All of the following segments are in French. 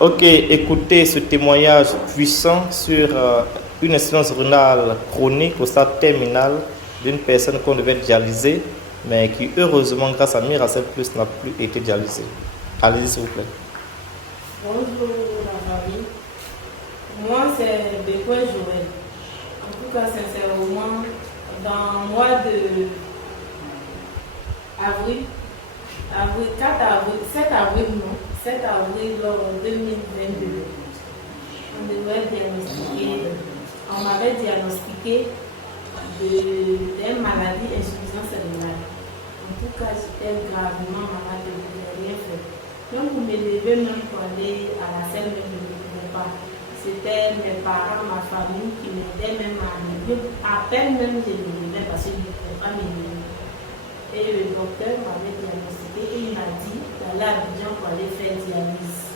Ok, écoutez ce témoignage puissant sur une insuffisance rénale chronique au stade terminal d'une personne qu'on devait dialyser, mais qui heureusement, grâce à Miracel Plus, n'a plus été dialysée. Allez-y s'il vous plaît. Bonjour la famille. Moi c'est Bécoin Joël. En tout cas, sincèrement, dans le mois de avril, 7 avril 2022, on m'avait diagnostiqué d'une maladie insuffisance rénale. En tout cas, j'étais gravement malade, je ne pouvais rien faire. Donc, pour me lever, même pour aller à la scène, je ne pouvais pas. C'était mes parents, ma famille qui m'aidaient même à me lever. À peine même je me levais parce que je ne pouvais pas me lever. Et le docteur m'avait diagnostiqué et il m'a dit d'aller à Abidjan pour aller faire dialyse.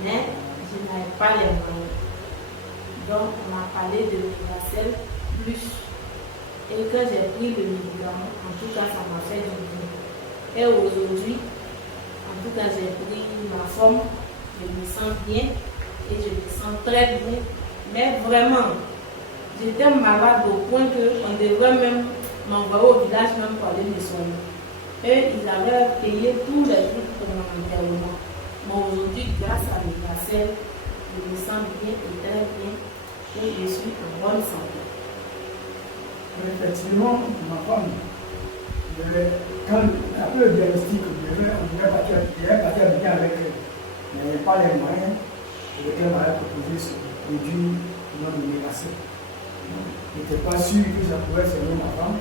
Mais je n'avais pas les moyens. Donc, on m'a parlé de Miracel Plus. Et quand j'ai pris le médicament, en tout cas, ça m'a fait du bien. Et aujourd'hui, en tout cas, j'ai pris ma forme, je me sens bien et je me sens très bien. Mais vraiment, j'étais malade au point qu'on devrait même m'envoyer au village même pour aller me soigner. Et ils avaient payé tous les trucs pour mon enterrement. Mais aujourd'hui, grâce à Miracel, je me sens bien et très bien et je suis en bonne santé. Effectivement, ma femme, quand après le diagnostic, on devait partir bien avec elle. Mais il n'y avait pas les moyens pour lesquels elle m'avait proposé ce produit non de Miracel. Je n'étais pas sûr que ça pouvait servir ma femme.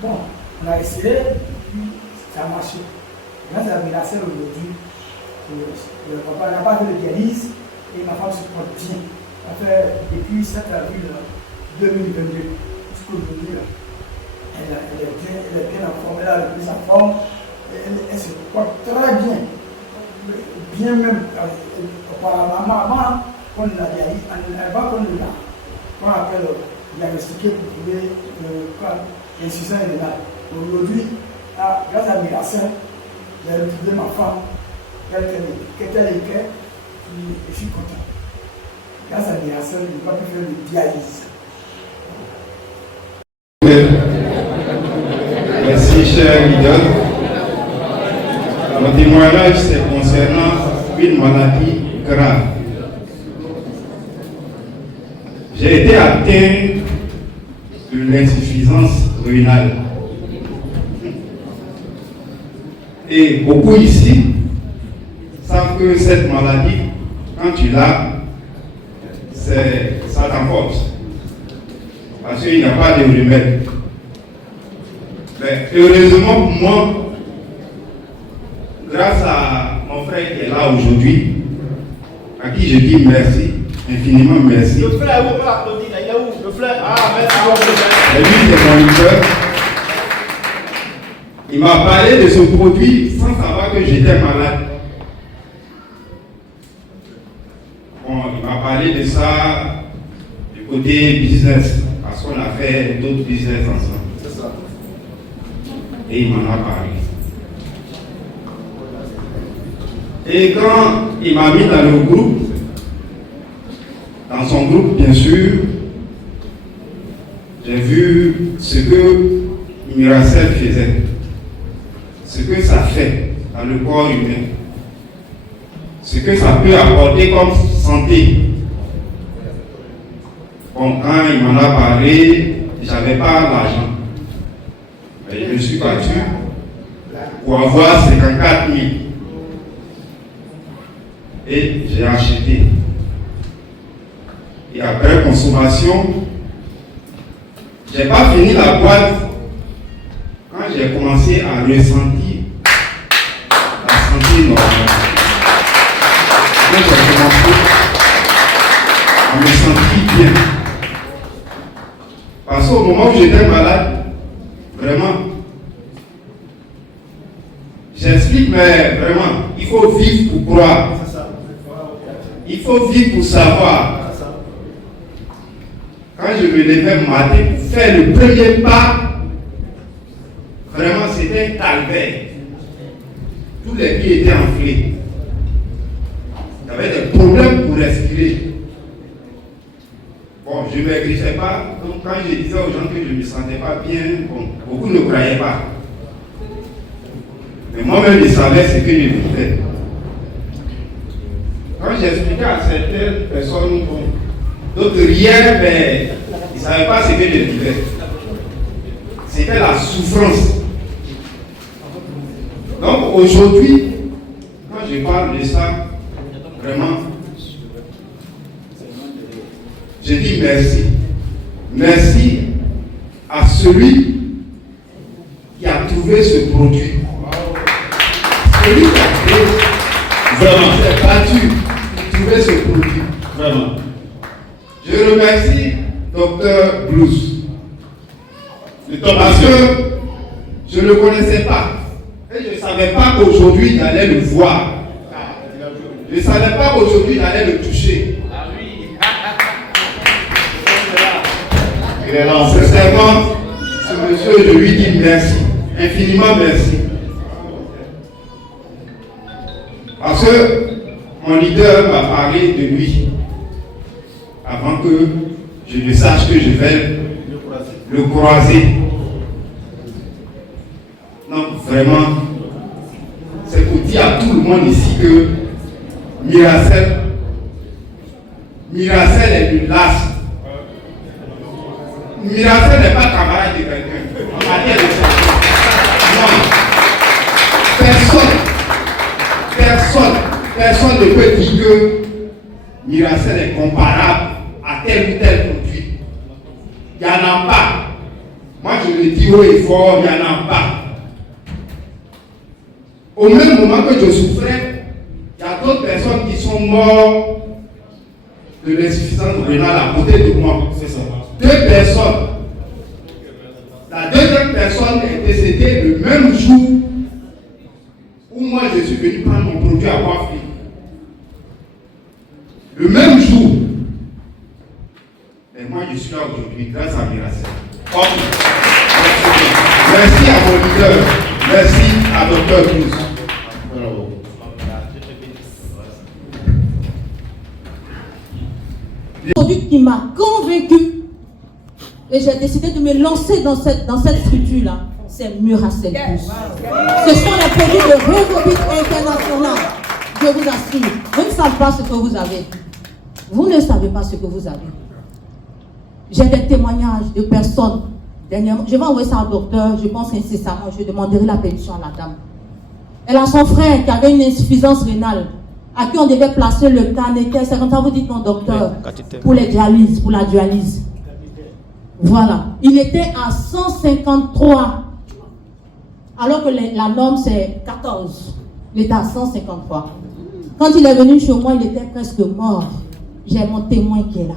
Bon, on a essayé, puis ça a marché. Grâce à Miracel aujourd'hui, le papa n'a pas fait de dialyse et ma femme se porte bien. Ça fait depuis 7 avril 2022 jusqu'aujourd'hui. Elle est bien en forme, elle a repris sa forme, elle se porte très bien. Bien même, apparemment, qu'on l'a dialyse, avant qu'on appelle diagnostiqué pour trouver l'insuffisance rénale. Aujourd'hui, grâce à Miracel, j'ai retrouvé ma femme, telle qu'elle était, et je suis content. Grâce à Miracel, je n'ai pas pu faire de dialyse. Merci, cher leader. Mon témoignage, c'est concernant une maladie grave. J'ai été atteint de l'insuffisance rénale. Et beaucoup ici savent que cette maladie, quand tu l'as, ça t'emporte. Parce qu'il n'y a pas de remède. Mais heureusement pour moi, grâce à mon frère qui est là aujourd'hui, à qui je dis merci, infiniment merci. Le frère, où on va applaudir, il est où? Le frère, merci beaucoup. Et lui, c'est mon leader. Il m'a parlé de ce produit sans savoir que j'étais malade. Bon, il m'a parlé de ça du côté business, parce qu'on a fait d'autres business ensemble. C'est ça. Et il m'en a parlé. Et quand il m'a mis dans le groupe, dans son groupe bien sûr, j'ai vu ce que Miracel faisait, ce que ça fait dans le corps humain, ce que ça peut apporter comme santé. Bon, quand il m'en a parlé, je n'avais pas l'argent. Je me suis battu pour avoir 54 000. Et j'ai acheté. Et après consommation, je n'ai pas fini la boîte quand j'ai commencé à ressentir la santé normale. Quand j'ai commencé à me sentir bien. Parce qu'au moment où j'étais malade, vraiment, j'explique, mais vraiment, il faut vivre pour croire. Il faut vivre pour savoir. Quand je me levais matin pour faire le premier pas, vraiment c'était un calvaire. Tous les pieds étaient enflés. Il y J'avais des problèmes pour respirer. Bon, je ne m'écrivais pas, donc quand je disais aux gens que je ne me sentais pas bien, bon, beaucoup ne croyaient pas. Mais moi-même, je savais ce que je vivais. Quand j'expliquais à certaines personnes, bon, d'autres riaient, mais ils ne savaient pas ce que je vivais. C'était la souffrance. Donc aujourd'hui, quand je parle de ça, vraiment, je dis merci. Merci à celui qui a trouvé ce produit. Celui qui a créé, vraiment, s'est battu pour trouver ce produit. Vraiment. Je remercie Dr. Bruce. Parce que je ne le connaissais pas. Et je ne savais pas qu'aujourd'hui j'allais le voir. Je ne savais pas qu'aujourd'hui j'allais le toucher. Sincèrement, ce monsieur, je lui dis merci. Infiniment merci. Parce que mon leader m'a parlé de lui avant que je ne sache que je vais le croiser. Donc vraiment, c'est pour dire à tout le monde ici que Miracel est une lasse. Miracel n'est pas camarade de quelqu'un. Non. Personne ne peut dire que Miracel est comparable à tel ou tel produit. Il n'y en a pas. Moi je le dis haut et fort, il n'y en a pas. Au même moment que je souffrais, il y a d'autres personnes qui sont mortes de l'insuffisance rénale à côté de moi. C'est ça. 2 personnes. La deuxième personne est décédée le même jour où moi je suis venu prendre mon produit à Wafri. Le même jour. Et moi je suis là aujourd'hui grâce à Miracel. Merci à mon leader. Merci à Dr. Bruce. Le produit qui m'a convaincu et j'ai décidé de me lancer dans cette structure-là, c'est Miracel Plus. Ce sont les produits de Revobit International. Je vous assure, vous ne savez pas ce que vous avez. Vous ne savez pas ce que vous avez. J'ai des témoignages de personnes. Dernièrement, je vais envoyer ça au docteur, je pense incessamment, je demanderai la permission à la dame. Elle a son frère qui avait une insuffisance rénale, à qui on devait placer le canéter. C'est comme ça vous dites, mon docteur, pour les dialyses, pour la dialyse. Voilà. Il était à 153, alors que la norme c'est 14. Il était à 153. Quand il est venu chez moi, il était presque mort. J'ai mon témoin qui est là.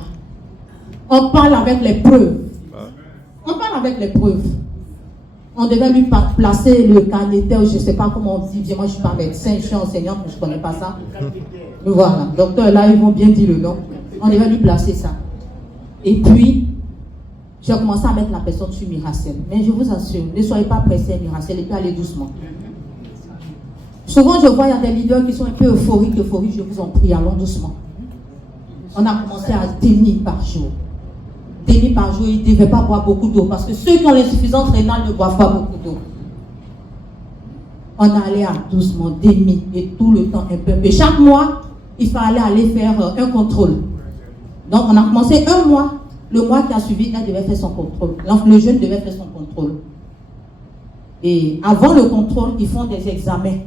On parle avec les preuves. On parle avec les preuves. On devait lui placer le canéter, je ne sais pas comment on dit. Moi, je ne suis pas médecin, je suis enseignante, mais je ne connais pas ça. Voilà. Docteur, là, ils vont bien dire le nom. On devait lui placer ça. Et puis, j'ai commencé à mettre la personne sur Miracel. Mais je vous assure, ne soyez pas pressés, Miracel, et puis allez doucement. Souvent, je vois, il y a des leaders qui sont un peu euphoriques, je vous en prie, allons doucement. On a commencé à demi par jour. Demi par jour, ils ne devaient pas boire beaucoup d'eau, parce que ceux qui ont l'insuffisance rénale ne boivent pas beaucoup d'eau. On allait à doucement, demi, et tout le temps un peu. Mais chaque mois, il fallait aller faire un contrôle. Donc, on a commencé un mois. Le mois qui a suivi, elle devait faire son contrôle. Donc, le jeune devait faire son contrôle. Et avant le contrôle, ils font des examens.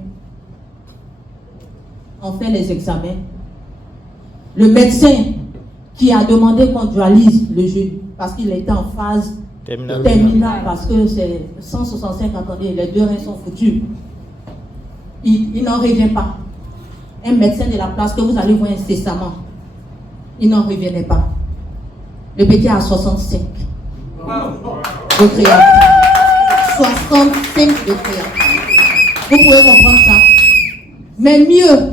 On fait les examens. Le médecin qui a demandé qu'on dualise le jeune, parce qu'il était en phase terminale, parce que c'est 165, attendez, les 2 reins sont foutus. Il n'en revient pas. Un médecin de la place que vous allez voir incessamment, il n'en revenait pas. Le petit a 65 de créatine. 65 de créatine. Vous pouvez comprendre ça. Mais mieux,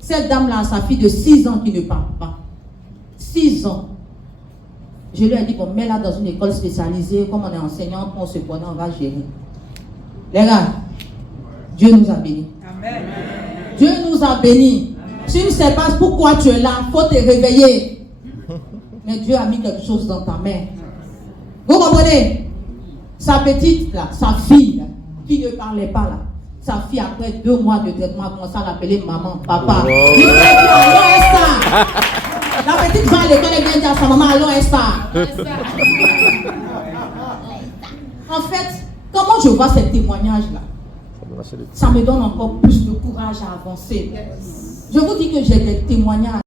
cette dame-là a sa fille de 6 ans qui ne parle pas. 6 ans. Je lui ai dit, bon, mets-la dans une école spécialisée, comme on est enseignante, on se connaît, on va gérer. Les gars, Dieu nous a bénis. Amen. Dieu nous a bénis. Tu ne sais pas pourquoi tu es là, il faut te réveiller. Mais Dieu a mis quelque chose dans ta main. Vous comprenez? Sa petite, là, sa fille, là, qui ne parlait pas, là, sa fille, après 2 mois de traitement, a commencé à l'appeler maman, papa. Il dit, allons, Esther. La petite va à l'école, elle vient dire à sa maman, allons, Esther. En fait, comment je vois ces témoignages-là? Ça me donne encore plus de courage à avancer. Je vous dis que j'ai des témoignages.